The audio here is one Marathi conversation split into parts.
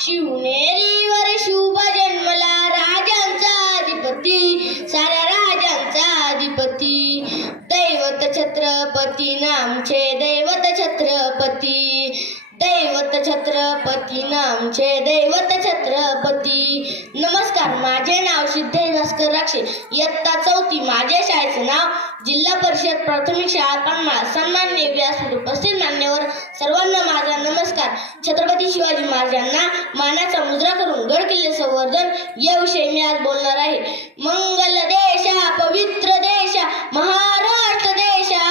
शिवनेरीवर शुभ जन्मला राजांचा अधिपती, साऱ्या राजांचा अधिपती. दैवत छत्रपती नामचे दैवत छत्रपती, दैवत छत्रपती नामचे दैवत छत्रपती. नमस्कार, माझे नाव सिद्धेश भास्कर राक्षे, इयत्ता 4. माझ्या शाळेचे नाव जिल्हा परिषद प्राथमिक शाळा पानमाळ. सन्माननीय व्यासपीठ उपस्थित मान्यवर सर्वांना माझा नमस्कार. छत्रपती शिवाजी महाराजांना मानाचा मुजरा करून गड किल्ले संवर्धन याविषयी मी आज बोलणार आहे. मंगल देशा पवित्र देशा महाराष्ट्र देशा,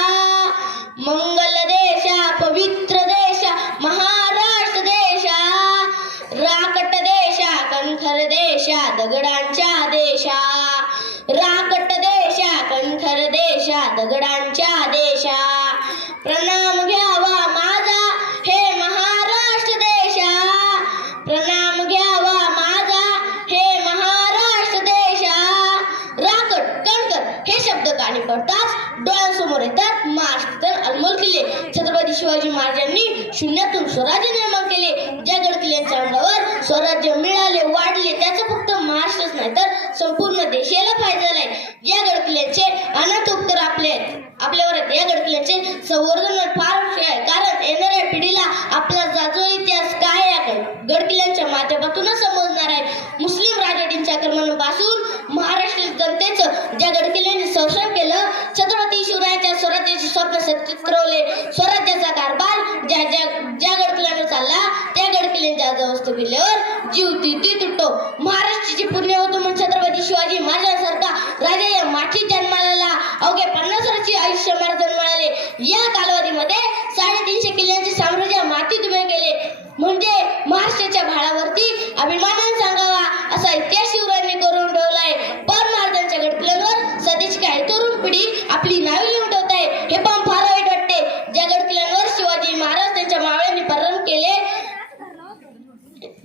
मंगल देशा पवित्र देशा महाराष्ट्र देशा. राकट देशा कणखर देशा दगडांच्या देशा, राकट देशा कणखर देशा दगडांच्या देशा. प्रणाम घ्यावा माझा हे महाराष्ट्र देशा, प्रणाम घ्यावा माझा हे महाराष्ट्र देशा. राकट कणखर हे शब्द कानी पडताच डोळ्यांसमोर येतात महाराष्ट्र अनमोल किल्ले. छत्रपती शिवाजी महाराजांनी शून्यातून स्वराज्य निर्माण केले. ज्या गड किल्ल्यांच्या अंगावर स्वराज्य मिळाले, वाढले, त्याचा फक्त महाराष्ट्रच नाही तर संपूर्ण देशाला फायदा झालाय. या गड किल्ल्यांचे अनंत उपकार आपल्यावर आहेत. या गड किल्ल्यांचे संवर्धन फार आवश्यक आहे, कारण येणाऱ्या पिढीला आपला जाजो इतिहास काय या गड किल्ल्यांच्या माध्यमातूनच समजणार आहे. मुस्लिम राजवटींच्या आक्रमणापासून महाराष्ट्र जनतेचं ज्या गड किल्ल्यांनी संरक्षण केलं, छत्रपती शिवरायांच्या स्वराज्याचे स्वप्न सत्कारवले. स्वराज्याचा कारभार ज्या गड किल्ल्यांवर चालला, त्या गड किल्ल्यांच्या जवळ किल्ल्यावर जीव ती तुटतो. महाराष्ट्राची पुण्य होतो म्हणून छत्रपती शिवाजी महाराजांसारखा राजा या माठी जन्माला अवघे 50 वर्षी आयुष्य महाराजांना मिळाले. या कालावधीमध्ये 350 किल्ल्यांचे साम्राज्य मातीत उभे केले, म्हणजे महाराष्ट्राच्या भाळावरती अभिमानाने सांगावा असा इतिहास शिवरायांनी करून ठेवलाय. पण महाराजांच्या गड किल्ल्यांवर सध्याची काही तरुण पिढी आपली नावे लिहून ठेवत आहे, हे पण फार वाईट वाटते. ज्या गड किल्ल्यांवर शिवाजी महाराज त्यांच्या मावळ्यांनी पराक्रम केले,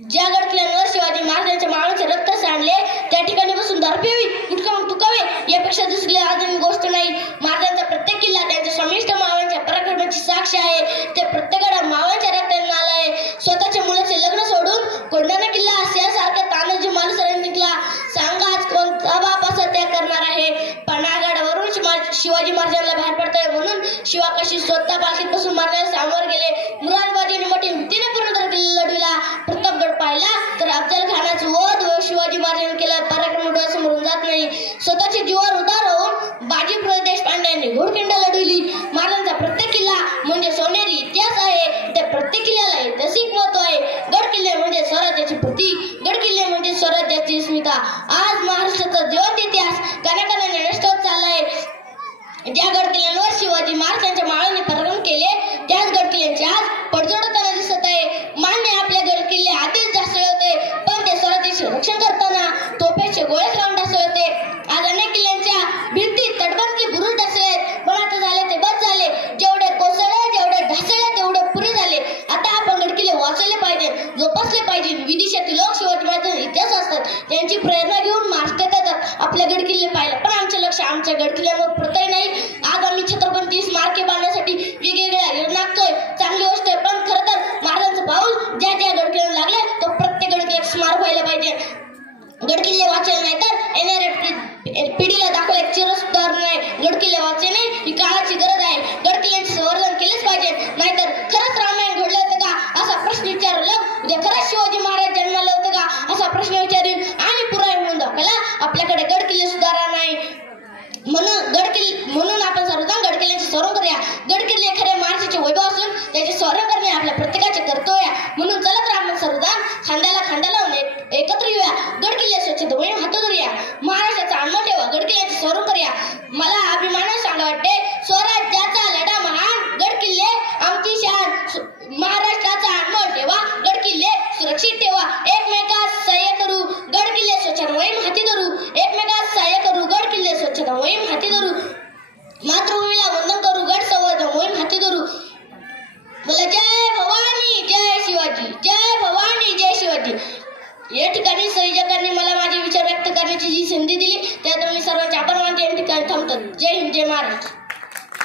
ज्या गड किल्ल्यांवर शिवाजी महाराजांच्या मावळ्यांचे रक्त सांडले, त्या ठिकाणी बसून दारू प्यावी, गुटखा तुकावे यापेक्षा दुसरी अजून गोष्ट नाही. महाराजांचा प्रत्येक किल्ला त्यांच्या श्रमिष्ठ मावळ्यांच्या पराक्रमाची साक्ष आहे. ते प्रत्येकाला मावळ्यांच्या रक्ताने नाला आहे. स्वतःच्या मुलाचे लग्न सोडून कोंढाणा किल्ला यासारख्या तानाजी मालुसऱ्यांनी जिंकला. सांगा आज कोणता बाप असा त्याग करणार आहे. पन्हाळगडावरून शिवाजी महाराजांना बाहेर पडताय म्हणून शिवाकाशी स्वतः पालखीत बसून मारण्याला सामोर गेले. मुरादबाजीने मोठी भीतीने पूर्ण किल्ला लढविला. प्रतापगड पाहिला तर अफजल खानाचा वध शिवाजी महाराजांनी केला. पराक्रम डोळ्यासमोरून जात नाही. स्वतःच्या जीवावर उदार होऊन बाजीप्रभू देशपांड्यांनी घोडखिंड लढविली. महाराजांचा प्रत्येक किल्ला म्हणजे सोनेरी इतिहास आहे. त्या प्रत्येक किल्ल्याला ऐतिहासिक महत्व आहे. गड किल्ले म्हणजे स्वराज्याची प्रतीक, गड किल्ले म्हणजे स्वराज्याची अस्मिता. आज महाराष्ट्राचा जिवंत इतिहास कानाकानाने नष्ट होत चाललाय. ज्या गड किल्ल्यांवर शिवाजी महाराजांच्या मावळ्यांनी पराक्रम केले, त्याच गड किल्ल्यांची आज पडझड होताना दिसत आहे. मान्य आपले गड किल्ले आधीच ढासळले होते, पण ते स्वराज्याचे रक्षण करताना तोफेचे गोळेच लावून ढासळले होते. आज अनेक किल्ल्यांच्या भिंती तटबंदी बुरुज ढासळले आहेत, पण आता झाले ते बस झाले. जेवढे कोसळले, जेवढे ढासळले तेवढे पुरे झाले. आता आपण गड किल्ले वाचवले पाहिजे, जोपासले पाहिजे. विदेशातील लोक शिवाजी महाराजांचा इतिहास असतात, त्यांची प्रेरणा घेऊन महाराष्ट्रात येतात आपल्या गड किल्ले पाहिला, पण आमचे लक्ष आमच्या गड किल्ल्यांवर प्रतही नाही. आज आम्ही छत्रपती स्मारके बांधण्यासाठी वेगवेगळ्या योजना आखतोय, चांगली गोष्ट आहे. पण खरं तर महाराजांचं पाऊल ज्या गड किल्ल्याला लागले, तो प्रत्येक गड किल्ल्यात स्मारक व्हायला पाहिजे. गड किल्ले वाचले नाही तर येणाऱ्या पिढीला दाखवायला चिरस्तर नाही. गड किल्ले वाचणे ही काळाची गरज आहे. गड किल्ल्यांचे संवर्धन केलेच पाहिजे, नाहीतर खरंच रामायण घडलं होतं का असा प्रश्न विचारला, उद्या खरंच शिवाजी महाराज जन्माला होते का असा प्रश्न विचार